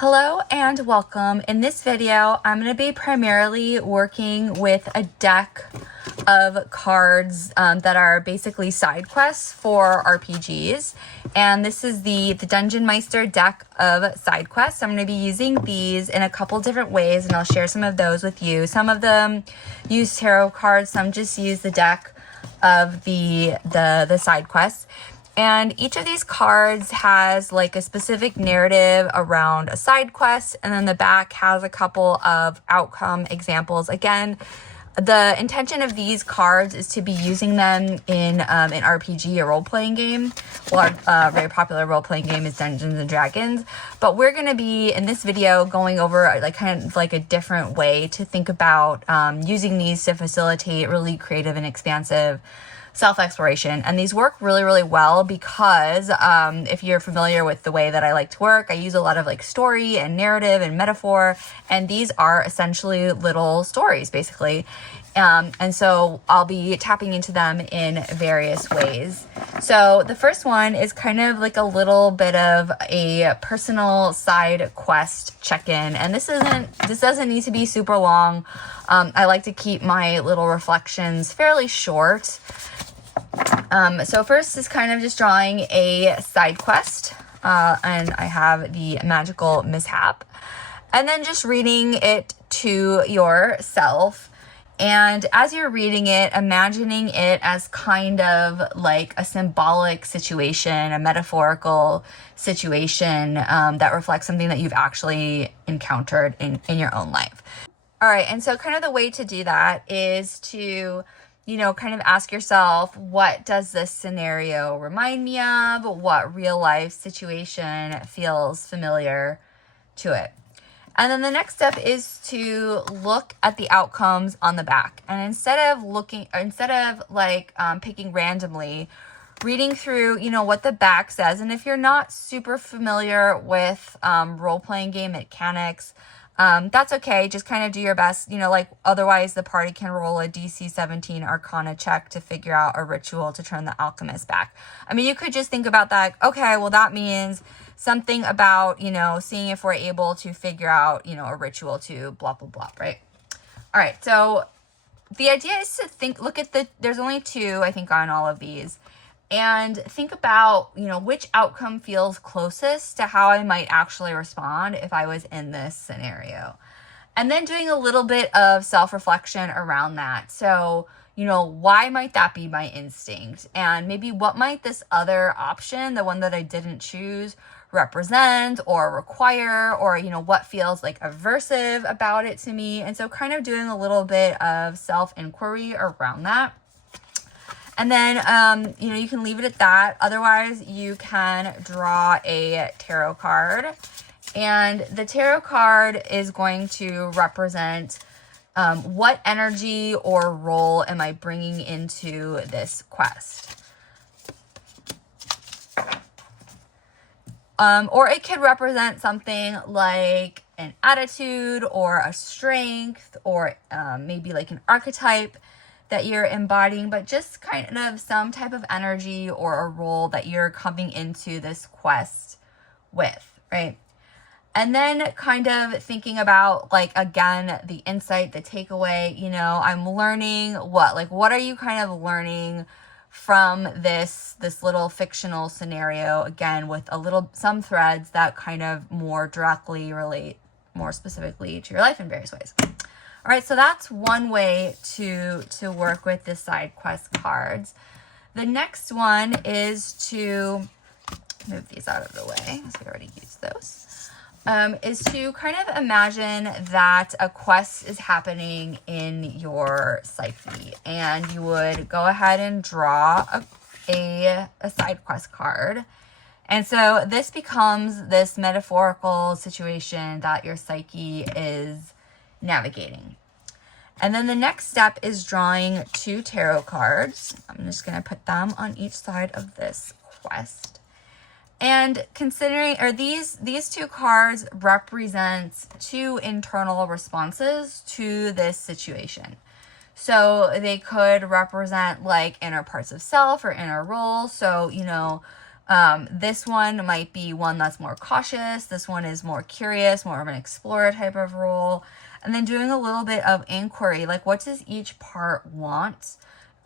Hello and welcome. In this video, I'm going to be primarily working with a deck of cards that are basically side quests for RPGs. And this is the Dungeon Meister deck of side quests. I'm going to be using these in a couple different ways, and I'll share some of those with you. Some of them use tarot cards, some just use the deck of the side quests. And each of these cards has like a specific narrative around a side quest, and then the back has a couple of outcome examples. Again, the intention of these cards is to be using them in an RPG, a role-playing game. Well, a very popular role-playing game is Dungeons and Dragons. But we're going to be, in this video, going over like kind of like a different way to think about using these to facilitate really creative and expansive self-exploration. And these work really, really well because if you're familiar with the way that I like to work, I use a lot of like story and narrative and metaphor, and these are essentially little stories basically. And so I'll be tapping into them in various ways. So the first one is kind of like a little bit of a personal side quest check-in. And this doesn't need to be super long. I like to keep my little reflections fairly short. So first is kind of just drawing a side quest, and I have the magical mishap, and then just reading it to yourself. And as you're reading it, imagining it as kind of like a symbolic situation, a metaphorical situation that reflects something that you've actually encountered in your own life. All right, and so kind of the way to do that is to kind of ask yourself, what does this scenario remind me of? What real life situation feels familiar to it? And then the next step is to look at the outcomes on the back. And instead of picking randomly, reading through, what the back says. And if you're not super familiar with role-playing game mechanics, that's okay. Just kind of do your best, otherwise the party can roll a DC 17 Arcana check to figure out a ritual to turn the alchemist back. I mean, you could just think about that. Okay, well, that means something about, seeing if we're able to figure out, a ritual to blah, blah, blah, right? All right. So the idea is to look at there's only two, I think, on all of these. And think about, which outcome feels closest to how I might actually respond if I was in this scenario. And then doing a little bit of self-reflection around that. So, why might that be my instinct? And maybe what might this other option, the one that I didn't choose, represent or require, or, what feels like aversive about it to me? And so kind of doing a little bit of self-inquiry around that. And then, you can leave it at that. Otherwise, you can draw a tarot card. And the tarot card is going to represent what energy or role am I bringing into this quest. Or it could represent something like an attitude or a strength or maybe like an archetype that you're embodying, but just kind of some type of energy or a role that you're coming into this quest with, right? And then kind of thinking about, again, the insight, the takeaway, I'm learning what are you kind of learning from this little fictional scenario, again, with some threads that kind of more directly relate more specifically to your life in various ways. All right, so that's one way to work with the side quest cards. The next one is to move these out of the way, because we already used those, is to kind of imagine that a quest is happening in your psyche. And you would go ahead and draw a side quest card. And so this becomes this metaphorical situation that your psyche is navigating. And then the next step is drawing two tarot cards. I'm just going to put them on each side of this quest. And considering, these two cards represent two internal responses to this situation. So they could represent like inner parts of self or inner roles. So, This one might be one that's more cautious. This one is more curious, more of an explorer type of role. And then doing a little bit of inquiry, like what does each part want?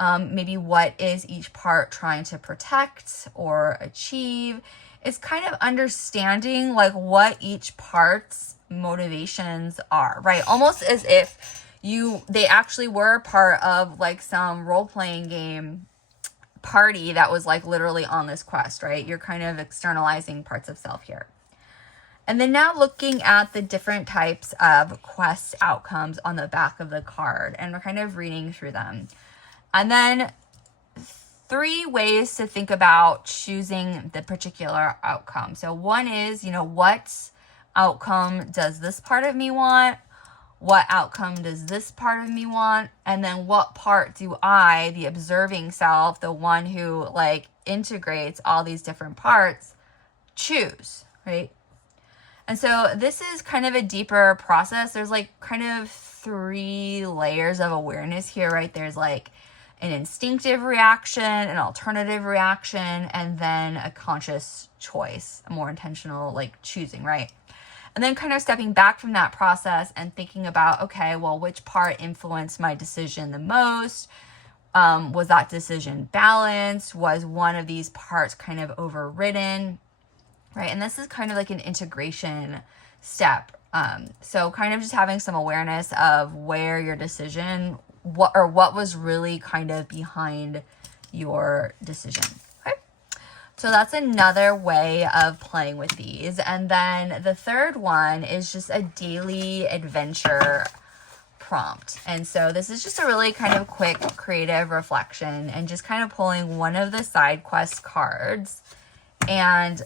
Maybe what is each part trying to protect or achieve? It's kind of understanding like what each part's motivations are, right? Almost as if they actually were part of like some role-playing game party that was like literally on this quest, right? You're kind of externalizing parts of self here. And then now looking at the different types of quest outcomes on the back of the card, and we're kind of reading through them. And then 3 ways to think about choosing the particular outcome. So one is, what outcome does this part of me want? What outcome does this part of me want? And then what part do I, the observing self, the one who like integrates all these different parts, choose, right? And so this is kind of a deeper process. There's like kind of 3 layers of awareness here, right? There's like an instinctive reaction, an alternative reaction, and then a conscious choice, a more intentional like choosing, right? And then kind of stepping back from that process and thinking about, okay, well, which part influenced my decision the most? Was that decision balanced? Was one of these parts kind of overridden? Right? And this is kind of like an integration step. So kind of just having some awareness of where your decision, what was really kind of behind your decision. So that's another way of playing with these. And then the third one is just a daily adventure prompt. And so this is just a really kind of quick creative reflection and just kind of pulling one of the side quest cards and,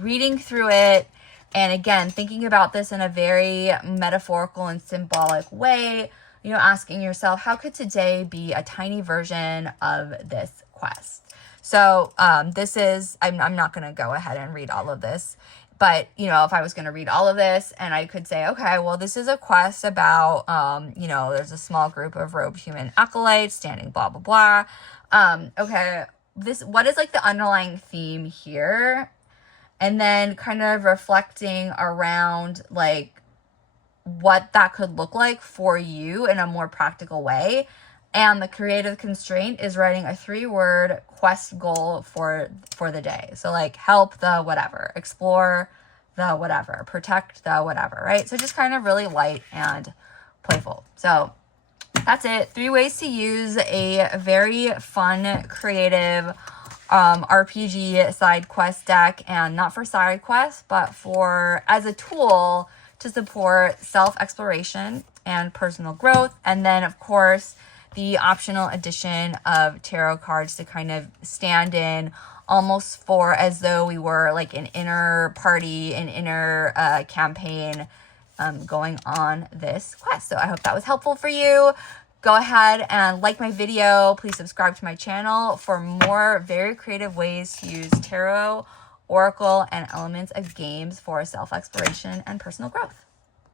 reading through it. And again, thinking about this in a very metaphorical and symbolic way, asking yourself, how could today be a tiny version of this quest? So this is, I'm not going to go ahead and read all of this, but, if I was going to read all of this and I could say, okay, well, this is a quest about, there's a small group of robed human acolytes standing blah, blah, blah. Okay, what is like the underlying theme here? And then kind of reflecting around like what that could look like for you in a more practical way. And the creative constraint is writing a 3-word quest goal for the day. So like help the whatever, explore the whatever, protect the whatever, right? So just kind of really light and playful. So that's it. 3 ways to use a very fun, creative RPG side quest deck, and not for side quests, but as a tool to support self-exploration and personal growth. And then of course, the optional addition of tarot cards to kind of stand in almost for as though we were like an inner party, an inner campaign going on this quest. So I hope that was helpful for you. Go ahead and like my video. Please subscribe to my channel for more very creative ways to use tarot, oracle, and elements of games for self-exploration and personal growth.